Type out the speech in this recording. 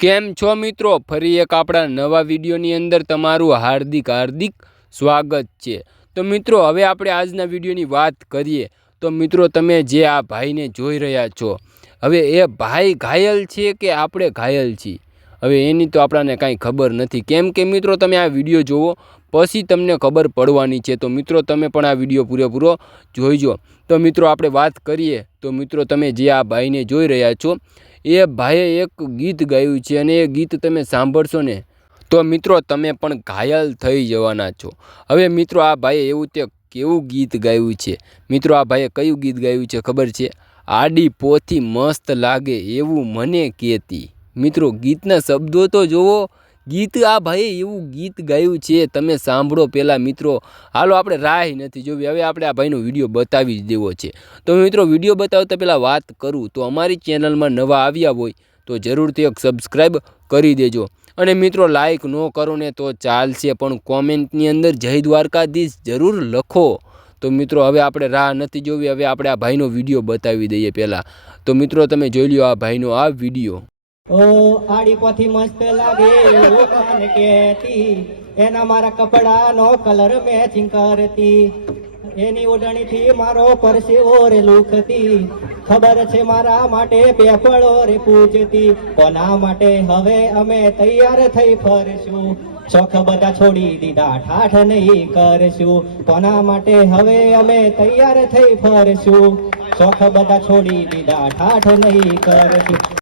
કેમ છો મિત્રો? ફરી એક આપણા નવા વિડીયોની અંદર તમારું હાર્દિક સ્વાગત છે। તો મિત્રો હવે આપણે આજના વિડીયોની વાત કરીએ તો મિત્રો તમે જે આ ભાઈને જોઈ રહ્યા છો, હવે એ ભાઈ ઘાયલ છે કે આપણે ઘાયલ છીએ, હવે એની તો આપણને કાંઈ ખબર નથી। કેમ કે મિત્રો તમે આ વિડીયો જુઓ પછી તમને ખબર પડવાની છે। તો મિત્રો તમે પણ આ વિડીયો પૂરેપૂરો જોઈજો। તો મિત્રો આપણે વાત કરીએ તો મિત્રો તમે જે આ ભાઈને જોઈ રહ્યા છો એ ભાઈએ એક ગીત ગાયું છે અને એ ગીત તમે સાંભળશો ને તો મિત્રો તમે પણ ઘાયલ થઈ જવાના છો। હવે મિત્રો આ ભાઈએ એવું તે કેવું ગીત ગાયું છે મિત્રો, આ ભાઈએ કયું ગીત ગાયું છે ખબર છે? આડી પોથી મસ્ત લાગે એવું મને કહેતી। મિત્રો ગીતના શબ્દો તો જુઓ, ગીત આ ભાઈએ એવું ગીત ગાયું છે, તમે સાંભળો પહેલાં મિત્રો। હાલો આપણે રાહ નથી જોવી, હવે આપણે આ ભાઈનો વિડીયો બતાવી જ દેવો છે। તો મિત્રો વિડીયો બતાવતા પહેલાં વાત કરું તો અમારી ચેનલમાં નવા આવ્યા હોય તો જરૂરથી એક સબસ્ક્રાઈબ કરી દેજો અને મિત્રો લાઈક ન કરો ને તો ચાલશે પણ કોમેન્ટની અંદર જય દ્વારકાધીશ જરૂર લખો। તો મિત્રો હવે આપણે રાહ નથી જોવી, હવે આપણે આ ભાઈનો વિડીયો બતાવી દઈએ પહેલાં। તો મિત્રો તમે જોઈ લ્યો આ ભાઈનો આ વિડીયો। ઓ આડી પોથી મસ્ત લાગે ઓ કાન કેતી, એના મારા કપડાનો કલર મેચિંગ કરતી, એની ઓઢણીથી મારો પરસેવો રે લુખતી, ખબર છે મારા માટે પેપળો રે પૂજતી, કોના માટે હવે અમે તૈયાર થઈ ફરશું, શોખ બધા છોડી દીધા ઠાઠ નહીં કરશું, કોના માટે હવે અમે તૈયાર થઈ ફરશું, શોખ બધા છોડી દીધા ઠાઠ નહીં કરશું।